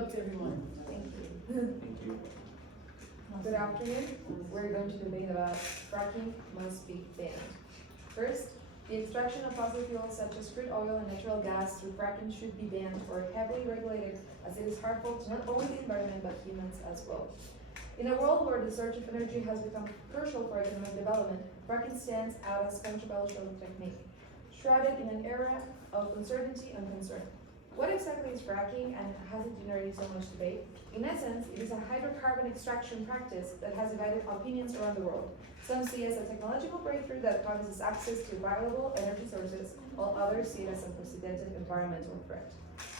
luck to everyone. Thank you. Thank you. Good afternoon. We're going to debate about fracking must be banned. First, the extraction of fossil fuels such as crude oil and natural gas through fracking should be banned or heavily regulated, as it is harmful to not only the environment but humans as well. In a world where the search of energy has become crucial for economic development, fracking stands out as controversial technique, shrouded in an era of uncertainty and concern. What exactly is fracking and has it generated so much debate? In essence, it is a hydrocarbon extraction practice that has divided opinions around the world. Some see it as a technological breakthrough that promises access to viable energy sources, while others see it as an unprecedented environmental threat.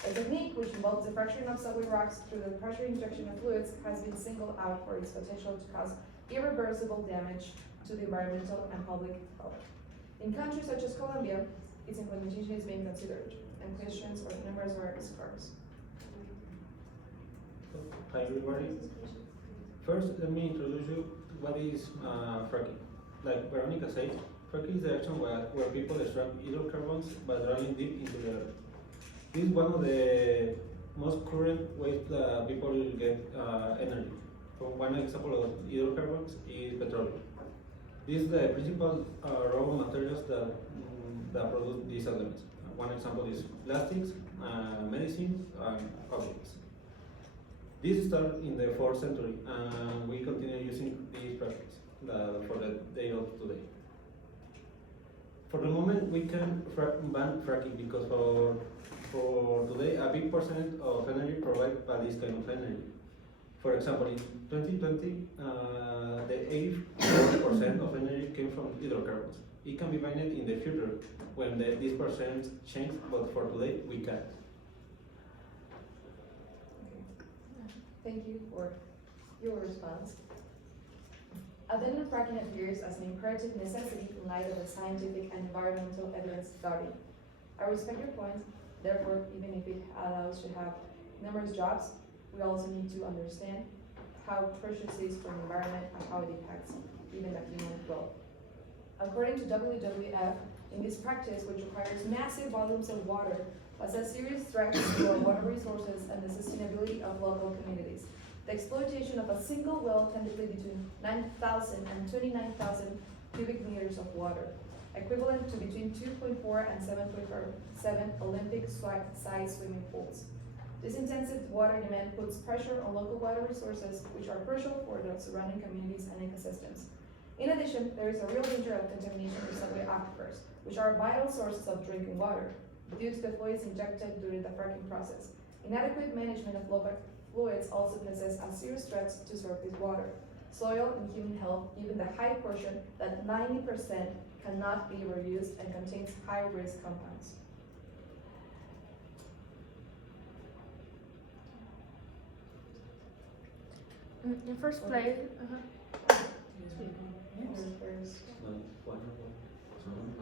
A technique which involves the fracturing of solid rocks through the pressure injection of fluids has been singled out for its potential to cause irreversible damage to the environmental and public health. In countries such as Colombia, its implementation is being considered, and questions or numerous are scarce. Hi everybody. First, let me introduce you what is fracking. Like Veronica said, fracking is the action where people extract hydrocarbons by drilling deep into the earth. This is one of the most current ways that people get energy. For one example of hydrocarbons is petroleum. This is the principal raw materials that produce these elements. One example is plastics, medicines, and objects. This started in the 4th century, and we continue using these practices for the day of today. For the moment, we can ban fracking because for today, a big percent of energy provided by this kind of energy. For example, in 2020, the 80% of energy came from hydrocarbons. It can be banned in the future when this percent changes, but for today, we can't. Thank you for your response. Abandoning fracking appears as an imperative necessity in light of the scientific and environmental evidence study. I respect your point, therefore, even if it allows to have numerous jobs, we also need to understand how precious it is for the environment and how it impacts even the human wealth. According to WWF, in this practice, which requires massive volumes of water, poses serious threats to our water resources and the sustainability of local communities. The exploitation of a single well can deplete between 9,000 and 29,000 cubic meters of water, equivalent to between 2.4 and 7.7 Olympic-sized swimming pools. This intensive water demand puts pressure on local water resources, which are crucial for the surrounding communities and ecosystems. In addition, there is a real danger of contamination of subway aquifers, which are vital sources of drinking water, due to the fluids injected during the fracking process. Inadequate management of local fluids also poses a serious threat to surface water, soil, and human health, given the high portion that 90% cannot be reused and contains high-risk compounds. In first place,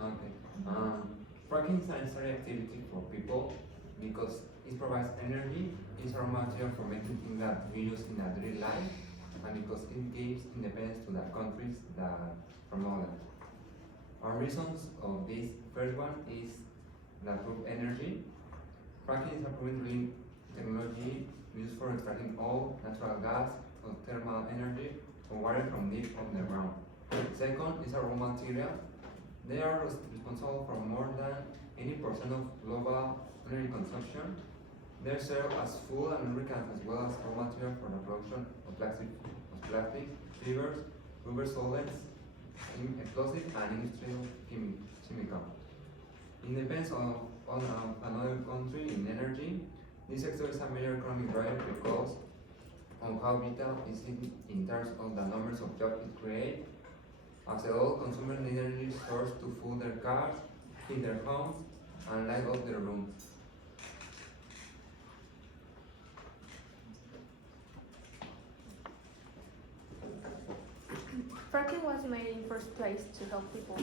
Okay. Fracking is a necessary activity for people because it provides energy, it's raw material for making things that we use in our daily life, and because it gives independence to the countries that promote them. Our reasons of this first one is the proof energy. Fracking is a proven green technology used for extracting oil, natural gas, or thermal energy, or water from deep underground. Second is a raw material. They are responsible for more than 80% of global energy consumption. They serve as fuel and lubricant as well as raw material for the production of plastic, fibers, rubber solvents, explosive and industrial chemical. It depends on another country in energy. This sector is a major economic driver because of how vital it is in terms of the numbers of jobs it creates. After all, consumers need energy source to fuel their cars, heat their homes, and light up their rooms. fracking was made in first place to help people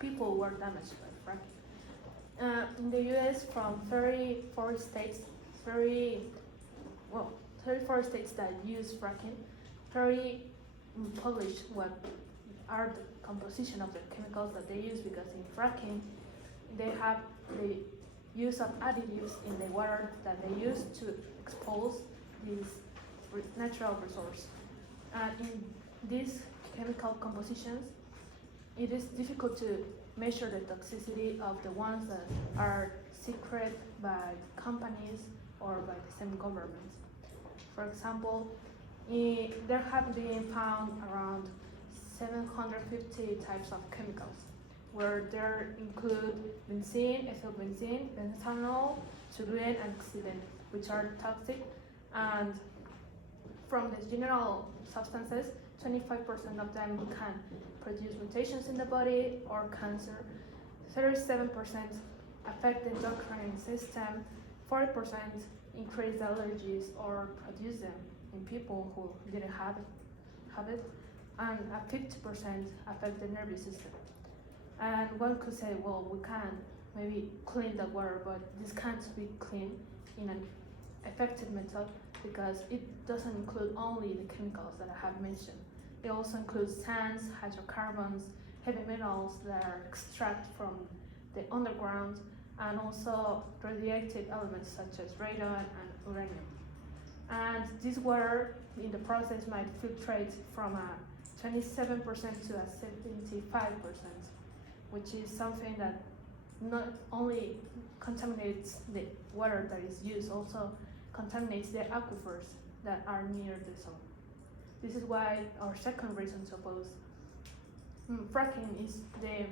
people were damaged by fracking. In the U.S., from 34 states, 34 states that use fracking, 30 published what are the composition of the chemicals that they use, because in fracking they use of additives in the water that they use to expose this natural resource. And in these chemical compositions, it is difficult to measure the toxicity of the ones that are secret by companies or by the same governments. For example, there have been found around 750 types of chemicals, where there include benzene, ethyl benzene, benzanol, toluene, and xylene, which are toxic. And from the general substances, 25% of them can produce mutations in the body or cancer. 37% affect the endocrine system. 40% increase allergies or produce them in people who didn't have it, and 50% affect the nervous system. And one could say, well, we can maybe clean the water, but this can't be cleaned in an effective method because it doesn't include only the chemicals that I have mentioned. It also includes sands, hydrocarbons, heavy metals that are extracted from the underground, and also radioactive elements such as radon and uranium. And this water in the process might filtrate from a 27% to a 75%, which is something that not only contaminates the water that is used, also contaminates the aquifers that are near the zone. This is why our second reason to oppose fracking is the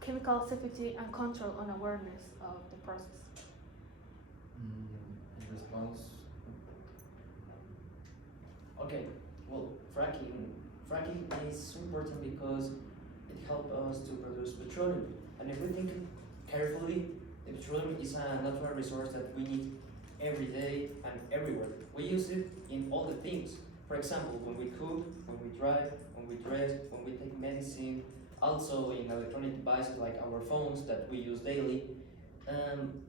chemical safety and control and awareness of the process. In response, okay, well, fracking is so important because it helps us to produce petroleum. And if we think carefully, the petroleum is a natural resource that we need every day and everywhere. We use it in all the things. For example, when we cook, when we drive, when we dress, when we take medicine, also in electronic devices like our phones that we use daily.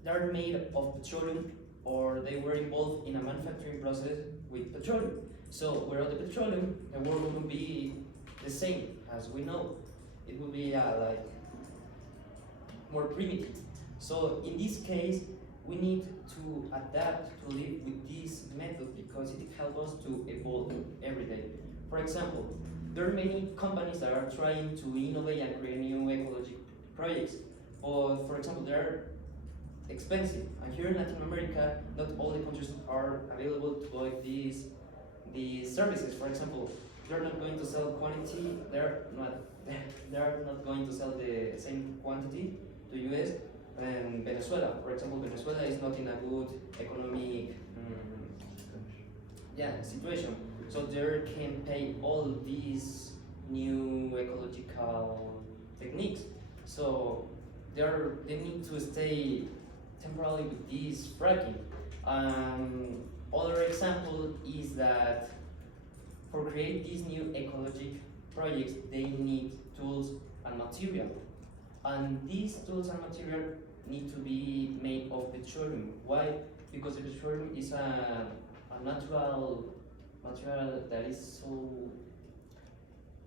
They're made of petroleum, or they were involved in a manufacturing process with petroleum. So without the petroleum, the world would be the same as we know. It would be like more primitive. So in this case, we need to adapt to live with this method because it helps us to evolve every day. For example, there are many companies that are trying to innovate and create new ecological projects. But for example, they're expensive. And here in Latin America, not all the countries are available to provide these services. For example, they're not going to sell quantity. They're not going to sell the same quantity to US and Venezuela. For example, Venezuela is not in a good economic situation. So they can pay all these new ecological techniques. So they need to stay temporarily with this fracking. Other example is that for create these new ecological projects, they need tools and material. And these tools and material need to be made of petroleum. Why? Because the petroleum is a natural material that is so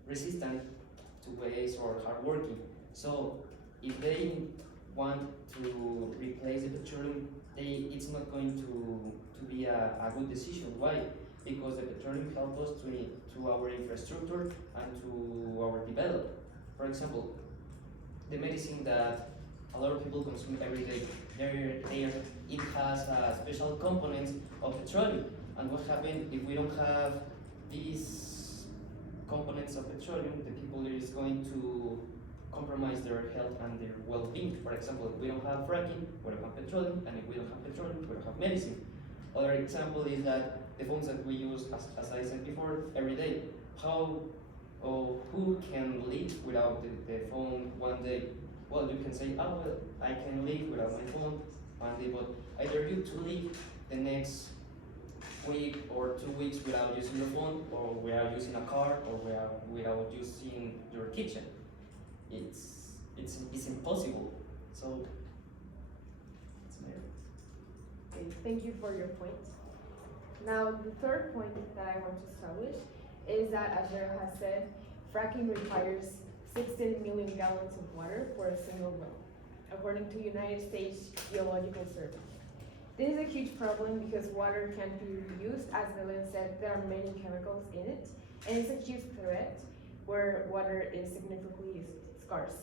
resistant to waste or hard working. So if they want to replace the petroleum, it's not going to be a good decision. Why? Because the petroleum helps us to our infrastructure and to our development. For example, the medicine that a lot of people consume every day, it has special components of petroleum. And what happens if we don't have these components of petroleum? The people is going to compromise their health and their well-being. For example, if we don't have fracking, we don't have petroleum, and if we don't have petroleum, we don't have medicine. Other example is that the phones that we use, as I said before, every day. Who can live without the phone one day? Well, you can say, oh, well, I can live without my phone one day, but either you to live the next week or 2 weeks without using your phone, or without using a car, or without using your kitchen. It's impossible. So it's there. Okay, thank you for your point. Now, the third point that I want to establish is that, as Gerald has said, fracking requires 16 million gallons of water for a single well. according to United States Geological Survey. This is a huge problem because water can't be reused. As Belen said, there are many chemicals in it, and it's a huge threat where water is significantly scarce.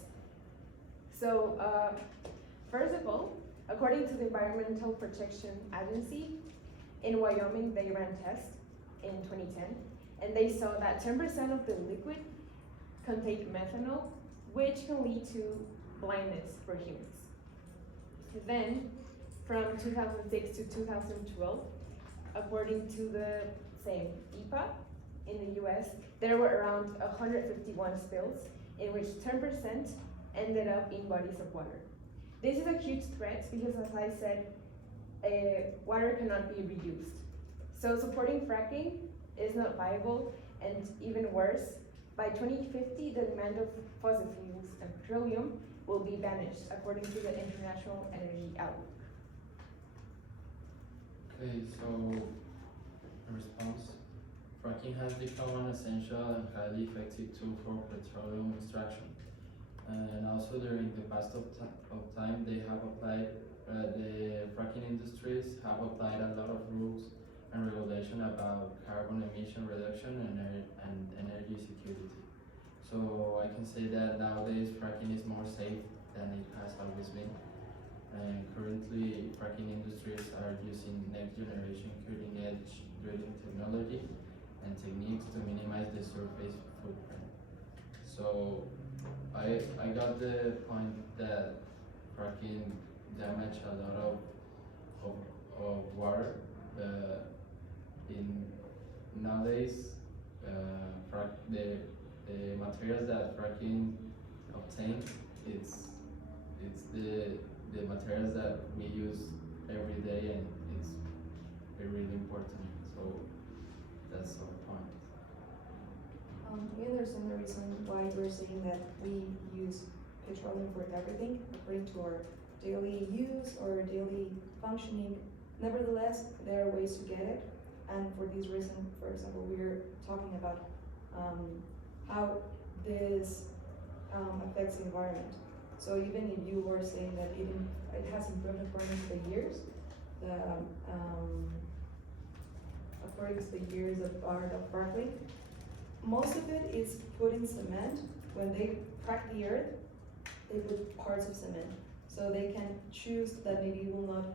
So, first of all, according to the Environmental Protection Agency, in Wyoming they ran tests in 2010, and they saw that 10% of the liquid contained methanol, which can lead to blindness for humans. Then, from 2006 to 2012, according to the same EPA in the US, there were around 151 spills in which 10% ended up in bodies of water. This is a huge threat because, as I said, water cannot be reused. So supporting fracking is not viable, and even worse, by 2050, the demand of fossil fuels and petroleum will be vanished, according to the International Energy Outlook. Okay, so in response, fracking has become an essential and highly effective tool for petroleum extraction. And also during the past of time, they have applied, the fracking industries have applied a lot of rules and regulation about carbon emission reduction and energy security. So I can say that nowadays fracking is more safe than it has always been. And currently, fracking industries are using next generation cutting edge drilling technology and techniques to minimize the surface footprint. So I got the point that fracking damage a lot of water. In nowadays, the materials that fracking obtains, it's the materials that we use every day, and it's really important. So that's our point. We understand the reason why we're saying that we use petroleum for everything, according to our daily use or daily functioning. Nevertheless, there are ways to get it, and for this reason, for example, we're talking about how this affects the environment. So even if you were saying that it has improved according to the years, according to the years of art of fracking, most of it is put in cement. When they crack the earth, they put parts of cement. So they can choose that maybe it will not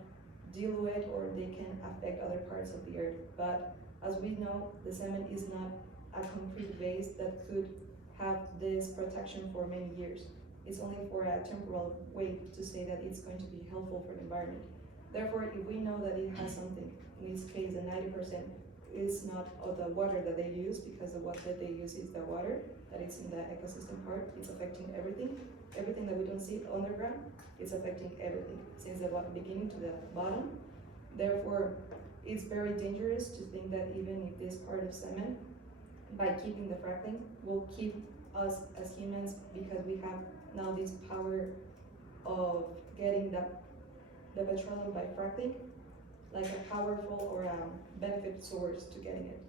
dilute or they can affect other parts of the earth. But as we know, the cement is not a concrete base that could have this protection for many years. It's only for a temporal way to say that it's going to be helpful for the environment. Therefore, if we know that it has something, in this case the 90% is not of the water that they use, because the water that they use is the water that is in the ecosystem part, it's affecting everything. Everything that we don't see underground, it's affecting everything, since the beginning to the bottom. Therefore, it's very dangerous to think that even if this part of cement, by keeping the fracking, will keep us as humans, because we have now this power of getting the petroleum by fracking, like a powerful or a benefit source to getting it.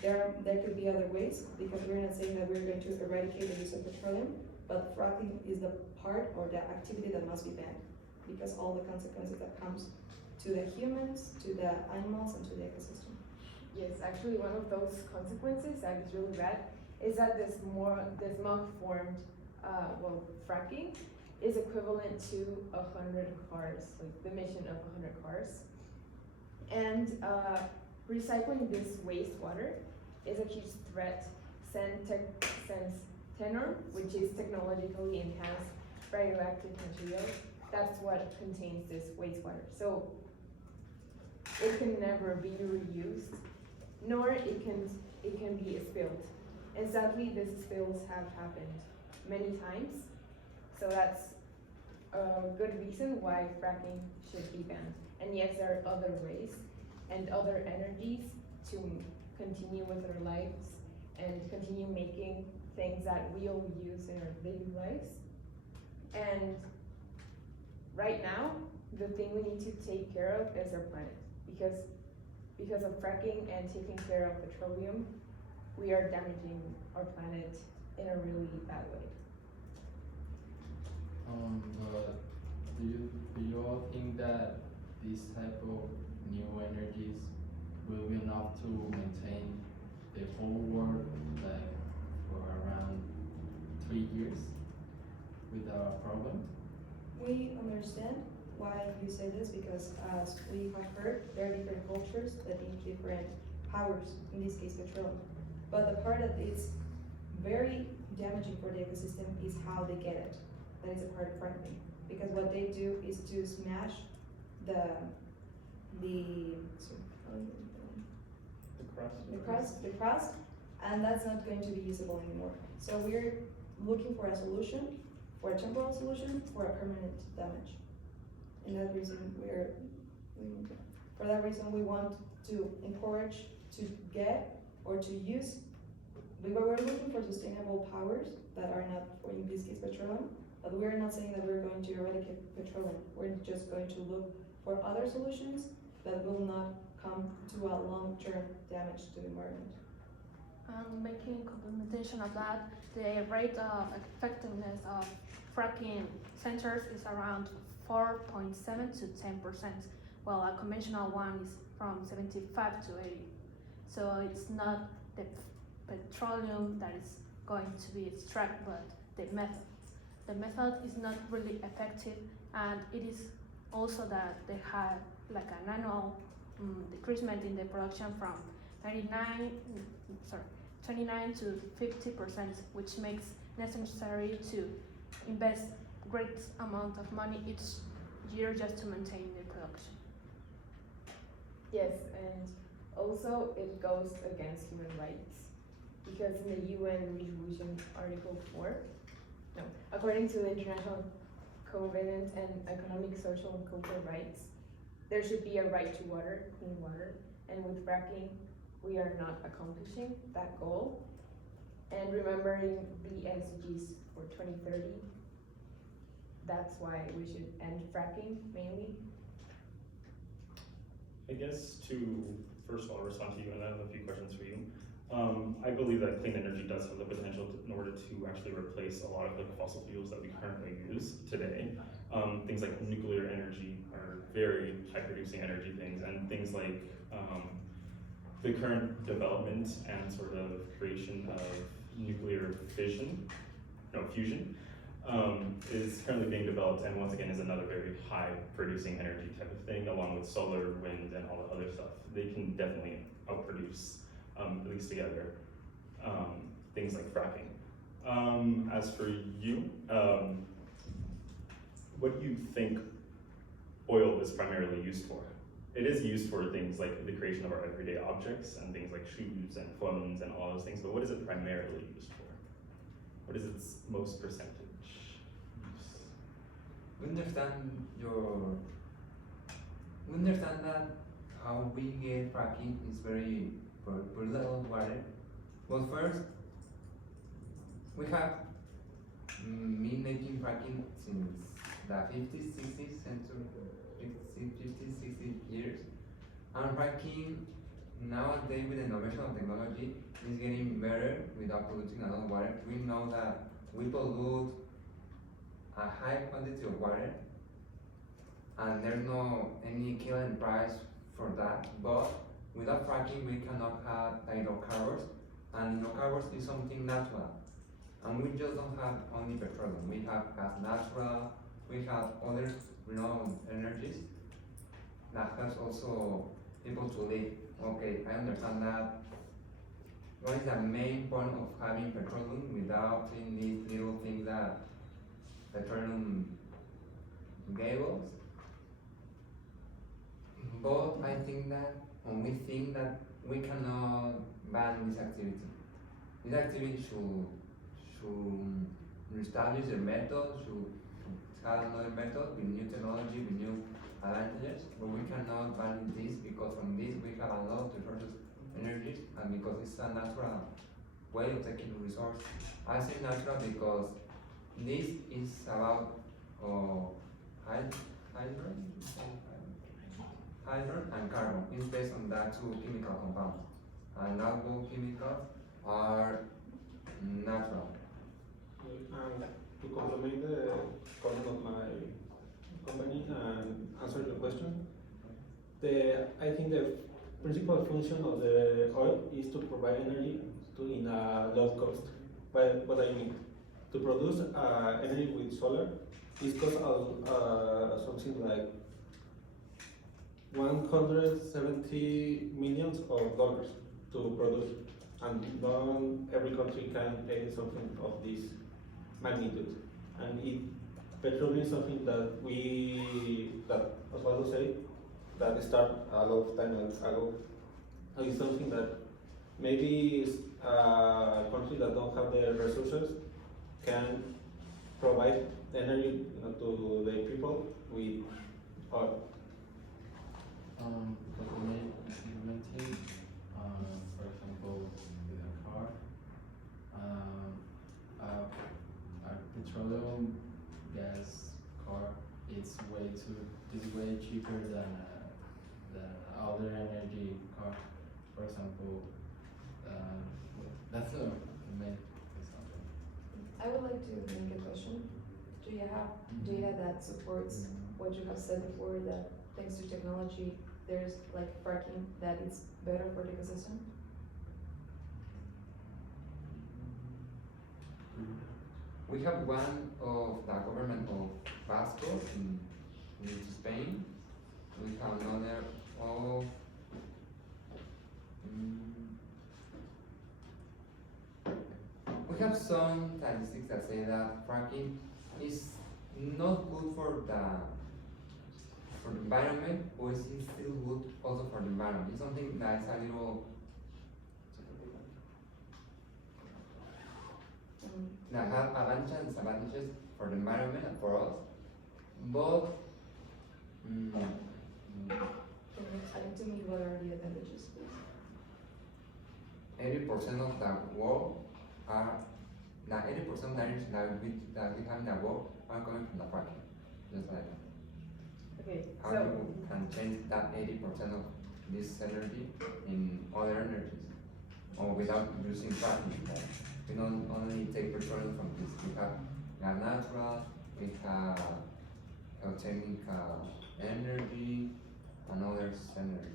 There could be other ways, because we're not saying that we're going to eradicate the use of petroleum, but fracking is the part or the activity that must be banned, because all the consequences that comes to the humans, to the animals, and to the ecosystem. Yes, actually one of those consequences that is really bad is that this smog formed, fracking is equivalent to 100 cars, like the emission of 100 cars. And recycling this wastewater is a huge threat since Tenor, which is technologically enhanced radioactive material, that's what contains this wastewater. So it can never be reused, nor it can be spilled. And sadly, these spills have happened many times. So that's a good reason why fracking should be banned. And yes, there are other ways and other energies to continue with our lives and continue making things that we all use in our daily lives. And right now, the thing we need to take care of is our planet, because of fracking and taking care of petroleum, we are damaging our planet in a really bad way. do you all think that this type of new energies will be enough to maintain the whole world like for around 3 years without a problem? We understand why you say this because as we have heard, there are different cultures that need different powers, in this case petroleum. But the part that is very damaging for the ecosystem is how they get it. That is a part of fracking. Because what they do is to smash the crust, and that's not going to be usable anymore. So we're looking for a solution, for a temporal solution, for a permanent damage. And that reason for that reason we want to encourage to get or to use, we're looking for sustainable powers that are not, for in this case, petroleum, but we're not saying that we're going to eradicate petroleum. We're just going to look for other solutions that will not come to a long-term damage to the environment. Making complementation of that, the rate of effectiveness of fracking centers is around 4.7 to 10%, while a conventional one is from 75 to 80. So it's not the petroleum that is going to be extracted, but the method. The method is not really effective, and it is also that they have like an annual decreasement in the production from 29 to 50%, which makes necessary to invest great amount of money each year just to maintain the production. Yes, and also it goes against human rights because in the UN Resolution Article 4, according to the International Covenant and Economic, Social, and Cultural Rights, there should be a right to water, clean water, and with fracking, we are not accomplishing that goal. And remembering the SDGs for 2030, that's why we should end fracking mainly. I guess to first of all respond to you, and I have a few questions for you. I believe that clean energy does have the potential in order to actually replace a lot of the fossil fuels that we currently use today. Things like nuclear energy are very high producing energy things, and things like the current development and sort of creation of nuclear fusion is currently being developed, and once again is another very high producing energy type of thing, along with solar, wind, and all the other stuff. They can definitely outproduce, at least together, things like fracking. As for you, what do you think oil is primarily used for? It is used for things like the creation of our everyday objects and things like shoes and phones and all those things, but what is it primarily used for? What is its most percentage use? We understand that how we get fracking is very brutal water. But first, we have been making fracking since the 50s, 60s century, 50s, 60 years. And fracking nowadays with the innovation of technology is getting better without polluting a lot of water. We know that we pollute a high quantity of water, and there's no any killing price for that. But without fracking, we cannot have hydrocarbons, and hydrocarbons is something natural. And we just don't have only petroleum. We have gas natural, we have other renewable energies that helps also people to live. Okay, I understand that. What is the main point of having petroleum without doing these little things that petroleum gave us? But I think that when we think that we cannot ban this activity. This activity should establish a method, should have another method with new technology, with new advantages, but we cannot ban this because from this we have a lot of resources, energies, and because it's a natural way of taking resources. I say natural because this is about hydrogen and carbon. It's based on that two chemical compounds, and now both chemicals are natural. To complement the comment of my company and answer your question. I think the principal function of the oil is to provide energy in a low cost. What I mean, to produce energy with solar, it costs something like 170 millions of dollars to produce, and not every country can pay something of this magnitude. And petroleum is something that Osvaldo said, that started a lot of time ago. And it's something that maybe countries that don't have the resources can provide energy to the people with oil. Implementing, for example, with a car, a petroleum gas car, it's way cheaper than other energy car. For example, that's a main example. I would like to make a question. Do you have data that supports what you have said before, that thanks to technology, there's like fracking, that it's better for the ecosystem? We have one of the government of Basco in Spain. We have another of we have some statistics that say that fracking is not good for the environment, but it's still good also for the environment. It's something that is a little that have advantages and disadvantages for the environment and for us, but Can you explain to me what are the advantages, please? 80% of the world are 80% of the energy that we have in the world are coming from the fracking. Just like that. Okay, How so, you can change that 80% of this energy in other energies, or without using fracking. We don't only take petroleum from this. We have gas natural, we have geothermal energy, and other energy.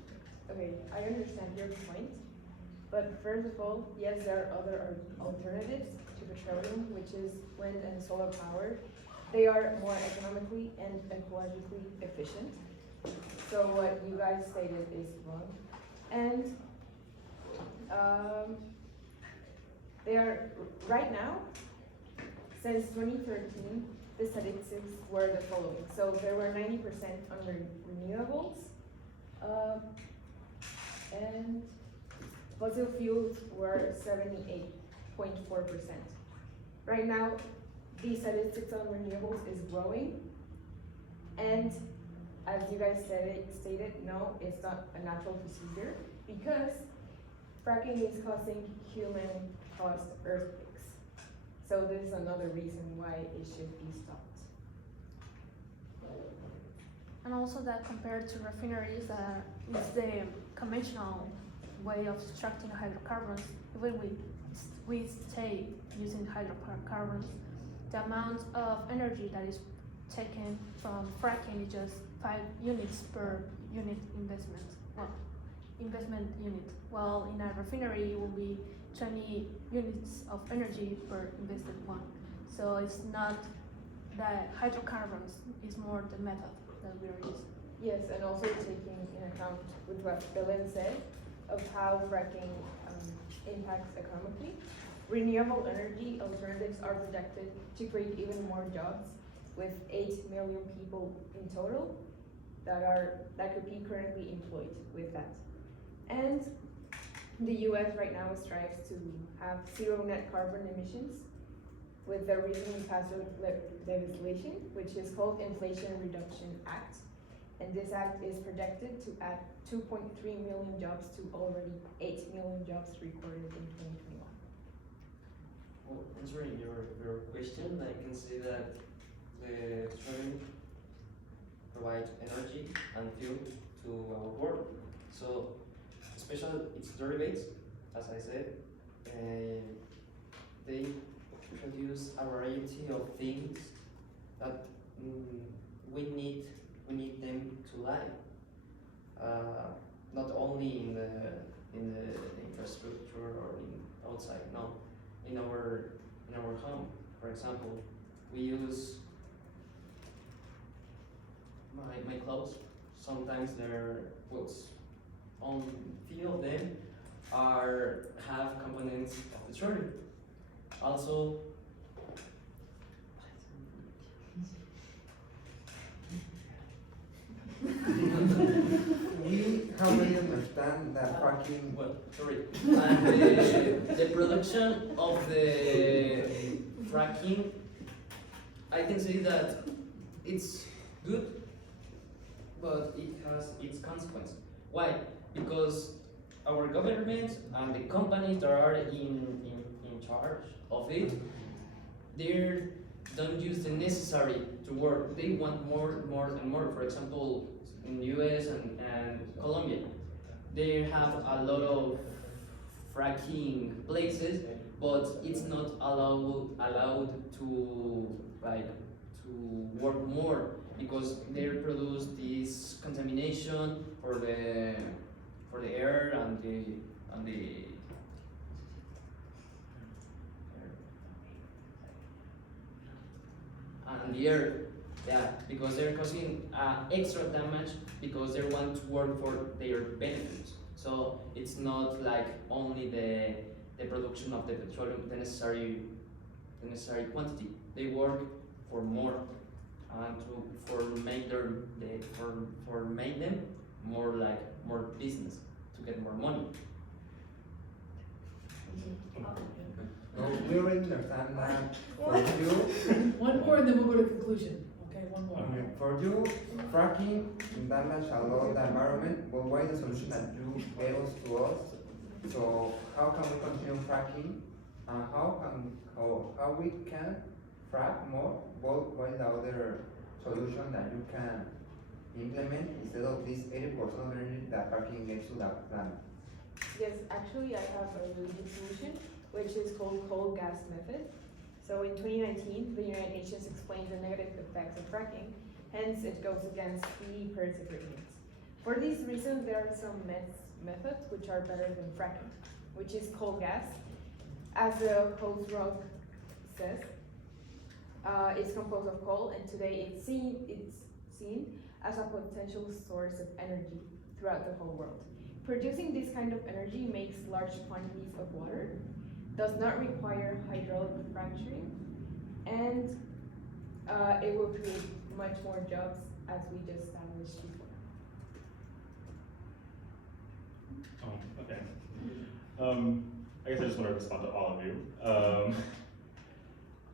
okay, I understand your point, but first of all, yes, there are other alternatives to petroleum, which is wind and solar power. They are more economically and ecologically efficient. So what you guys stated is wrong. And they are, right now, since 2013, the statistics were the following. So there were 90% on renewables, and fossil fuels were 78.4%. Right now, the statistics on renewables is growing, and as you guys stated, no, it's not a natural procedure, because fracking is causing human-caused earthquakes. So this is another reason why it should be stopped. And also that compared to refineries, is the conventional way of extracting hydrocarbons. Even we stay using hydrocarbons, the amount of energy that is taken from fracking is just 5 units per unit investment. Well, investment unit. While in a refinery it will be 20 units of energy per invested one. So it's not the hydrocarbons, it's more the method that we are using. Yes, and also taking in account with what Belen said of how fracking impacts economically. Renewable energy alternatives are projected to create even more jobs, with 8 million people in total that could be currently employed with that. And the US right now strives to have zero net carbon emissions with the recently passed legislation, which is called Inflation Reduction Act. And this act is projected to add 2.3 million jobs to already 8 million jobs recorded in 2021. Well, answering your question, I can say that the petroleum provides energy and fuel to our world. So, especially its derivatives, as I said, they produce a variety of things that we need them to live. Not only in the infrastructure or in outside, no, in our home. For example, we use my clothes. Sometimes they're well, on few of them have components of petroleum. Also, We already understand that fracking. well, sorry, and the production of the fracking, I can say that it's good, but it has its consequence. Why? Because our government and the companies that are in charge of it, they don't use the necessary to work. They want more and more. For example, in US and Colombia, they have a lot of fracking places, but it's not allowed to like to work more because they produce this contamination for the air and the and the earth. Yeah, because they're causing extra damage because they want to work for their benefits. So it's not like only the production of the petroleum, the necessary quantity. They work for more and for make them more business to get more money. No, we already understand that for you, One more and then we'll go to conclusion, okay, one more. for you, fracking damage a lot the environment, but why the solution that you gave us to us? So how can we continue fracking? And how we can frack more, but what is the other solution that you can implement instead of this 80% of energy that fracking gives to the planet? Yes, actually, I have a really good solution, which is called coal gas method. So in 2019, the United Nations explained the negative effects of fracking, hence it goes against the Paris Agreement. For these reasons, there are some methods which are better than fracking, which is coal gas. As the host rock says, it's composed of coal, and today it's seen as a potential source of energy throughout the whole world. Producing this kind of energy makes large quantities of water, does not require hydraulic fracturing, and it will create much more jobs as we just established before. Okay. I guess I just want to respond to all of you.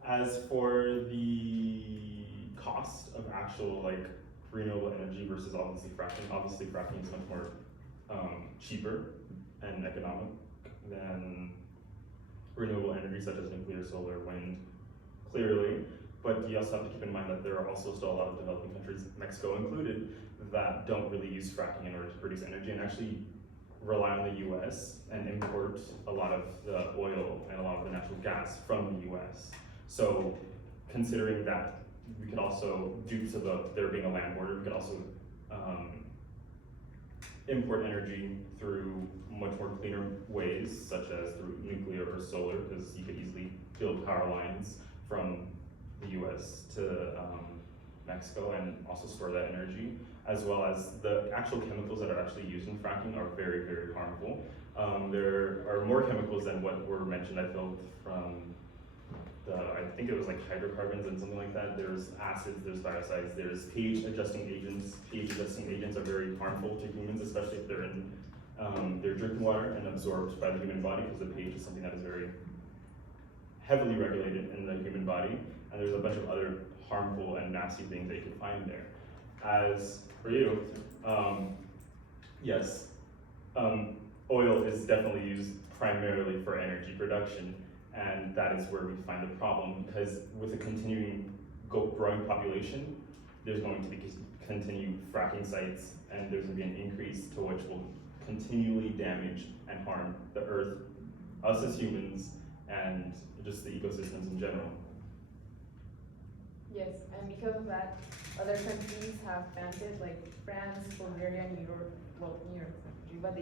As for the cost of actual like renewable energy versus obviously fracking is much more cheaper and economic than renewable energy such as nuclear, solar, wind, clearly. But you also have to keep in mind that there are also still a lot of developing countries, Mexico included, that don't really use fracking in order to produce energy and actually rely on the US and import a lot of the oil and a lot of the natural gas from the US. So considering that, we could also, due to there being a land border, we could also import energy through much more cleaner ways, such as through nuclear or solar, because you could easily build power lines from the US to Mexico and also store that energy, as well as the actual chemicals that are actually used in fracking are very, very harmful. There are more chemicals than what were mentioned, I feel, from I think it was like hydrocarbons and something like that. There's acids, there's biocides, there's pH adjusting agents. pH adjusting agents are very harmful to humans, especially if they're in their drinking water and absorbed by the human body, because the pH is something that is very heavily regulated in the human body. And there's a bunch of other harmful and nasty things that you can find there. As for you, yes, oil is definitely used primarily for energy production. And that is where we find the problem, because with a continuing growing population, there's going to be continued fracking sites, and there's going to be an increase to which will continually damage and harm the earth, us as humans, and just the ecosystems in general. Yes, and because of that, other countries have banned it, like France, Bulgaria, New York, well, New York, but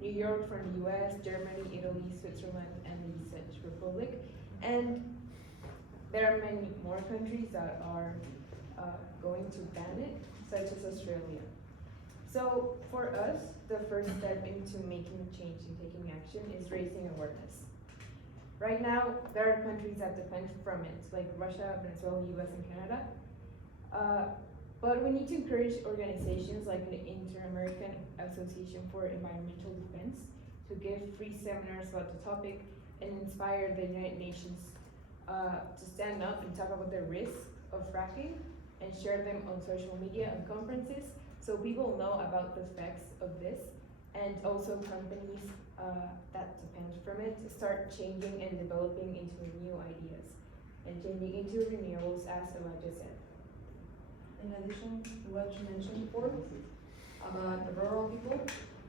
New York from the US, Germany, Italy, Switzerland, and the Czech Republic. And there are many more countries that are going to ban it, such as Australia. So for us, the first step into making change and taking action is raising awareness. Right now, there are countries that depend from it, like Russia, Venezuela, US, and Canada. But we need to encourage organizations like the Inter-American Association for Environmental Defense to give free seminars about the topic and inspire the United Nations to stand up and talk about the risks of fracking and share them on social media and conferences so people know about the effects of this, and also companies that depend from it start changing and developing into new ideas and changing into renewables, as Elijah said. In addition to what you mentioned before, about the rural people,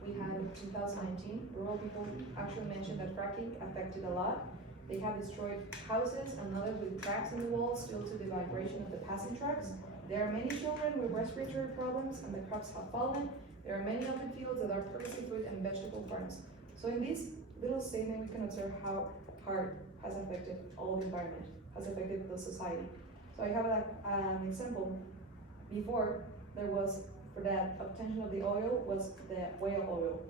we had in 2019, rural people actually mentioned that fracking affected a lot. They have destroyed houses and others with cracks in the walls due to the vibration of the passing trucks. There are many children with respiratory problems and the crops have fallen. There are many open fields that are perfectly fruit and vegetable farms. So in this little statement, we can observe how hard has affected all the environment, has affected the society. So I have an example. Before, there was, for that obtention of the oil, was the whale oil.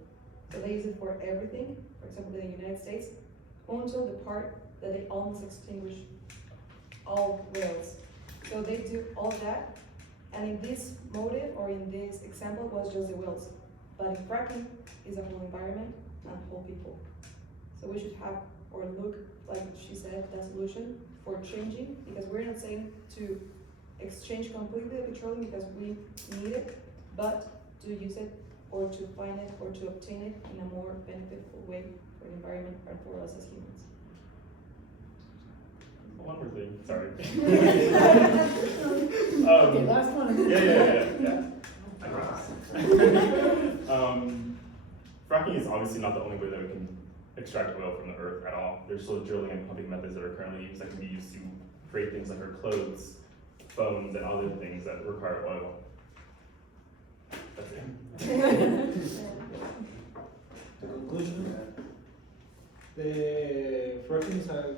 So they use it for everything, for example, in the United States, until the part that they almost extinguish all whales. So they do all that, and in this motive, or in this example, was just the whales. But in fracking, is the whole environment and whole people. So we should have, or look, like she said, that solution for changing, because we're not saying to exchange completely the petroleum because we need it, but to use it or to find it or to obtain it in a more beneficial way for the environment and for us as humans. One more thing, sorry. Okay, last one. Yeah. I promise. Fracking is obviously not the only way that we can extract oil from the earth at all. There's still drilling and pumping methods that are currently used that can be used to create things like our clothes, phones, and other things that require oil. That's it. The conclusion, the fracking is a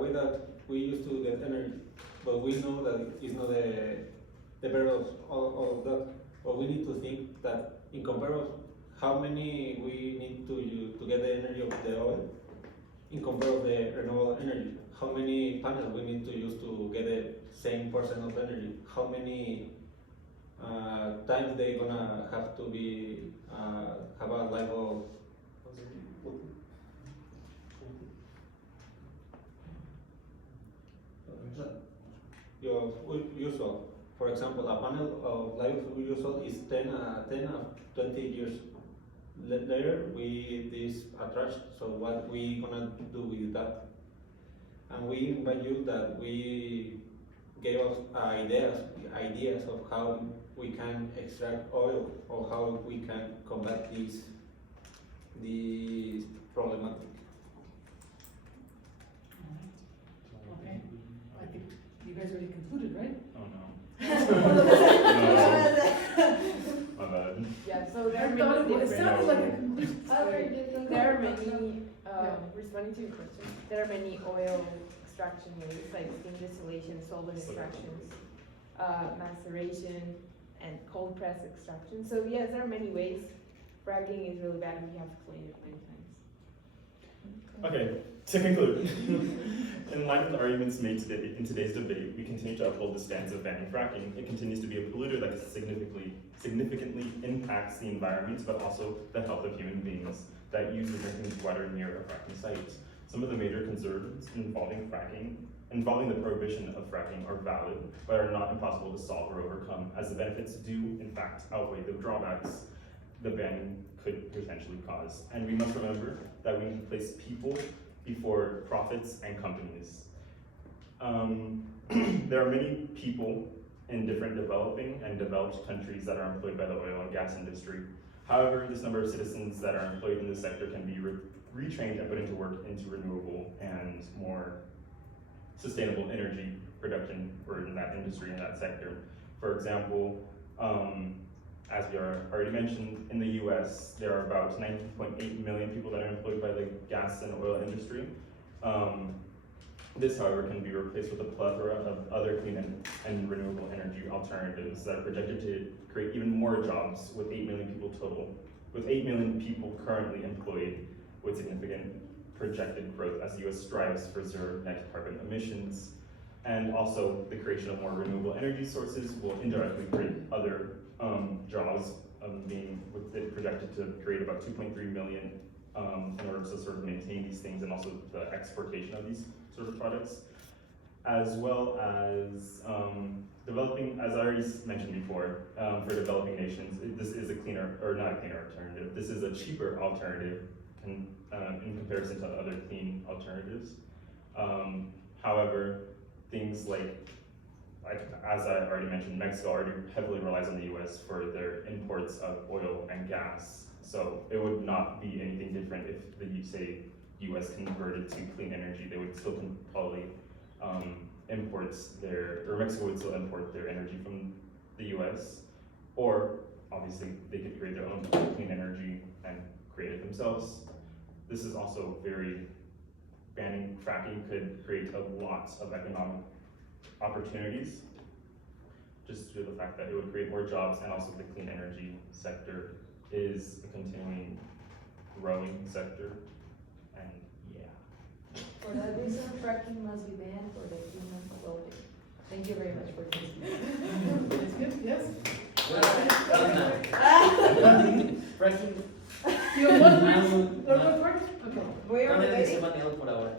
way that we use to get energy, but we know that it's not the better of all of that. But we need to think that in comparison, how many we need to use to get the energy of the oil, in comparison of the renewable energy. How many panels we need to use to get the same percent of energy? How many times they gonna have to be have a life of your usual. For example, a panel of life usual is 10 or 20 years. Later, this trash. So what we gonna do with that? And we invite you that we gave us ideas of how we can extract oil or how we can combat this problematic. Okay, I think you guys already concluded, right? Oh no. My bad. Yeah, so there I are thought many it different. sounded like a conclusion. There are many, responding to your question, there are many oil extraction ways, like steam distillation, solvent extractions, maceration, and cold press extraction. So yes, there are many ways. Fracking is really bad, and we have explained it many times. Okay, to conclude, in light of the arguments made today in today's debate, we continue to uphold the stance of banning fracking. It continues to be a polluter that significantly impacts the environment, but also the health of human beings that use the drinking water near a fracking site. Some of the major concerns involving the prohibition of fracking are valid, but are not impossible to solve or overcome, as the benefits do, in fact, outweigh the drawbacks the ban could potentially cause. And we must remember that we need to place people before profits and companies. There are many people in different developing and developed countries that are employed by the oil and gas industry. However, this number of citizens that are employed in this sector can be retrained and put into work into renewable and more sustainable energy production or in that industry, in that sector. For example, as we already mentioned, in the US, there are about 19.8 million people that are employed by the gas and oil industry. This, however, can be replaced with a plethora of other clean and renewable energy alternatives that are projected to create even more jobs with 8 million people total, with 8 million people currently employed, with significant projected growth as the US strives for zero net carbon emissions. And also, the creation of more renewable energy sources will indirectly create other jobs, being with it projected to create about 2.3 million in order to sort of maintain these things, and also the exportation of these sort of products, as well as developing, as I already mentioned before, for developing nations, this is a cleaner, or not a cleaner alternative, this is a cheaper alternative in comparison to other clean alternatives. However, things like, as I already mentioned, Mexico already heavily relies on the US for their imports of oil and gas. So it would not be anything different if the, say, US converted to clean energy. They would still probably Mexico would still import their energy from the US. Or, obviously, they could create their own clean energy and create it themselves. This is also banning fracking could create a lot of economic opportunities, just due to the fact that it would create more jobs, and also the clean energy sector is a continuing growing sector, and yeah. For that reason, fracking must be banned for the human well-being. Thank you very much for listening. That's good, yes? Fracking, You have one no, more part? Okay. Voy a no debe ser repetir. baneado por ahora.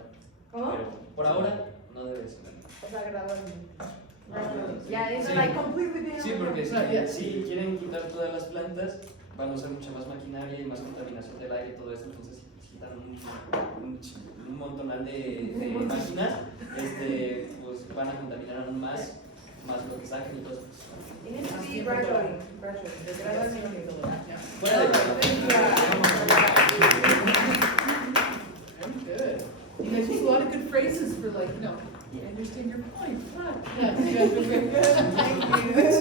¿Cómo? Pero por ahora no debe ser. Está grabando. Ya, it's like completely banned. Sí, porque Ah, yeah. si quieren quitar todas las plantas, van a usar mucha más maquinaria y más contaminación del aire y todo eso, entonces si quitan un montonal de máquinas, pues van a contaminar aún más lo que saquen y todo eso. It needs to be gradually. Gradually. Yeah. Fuera de Very good. You guys use a lot of good phrases for like, I understand your point, fuck. Yes, you guys are very good. Thank you.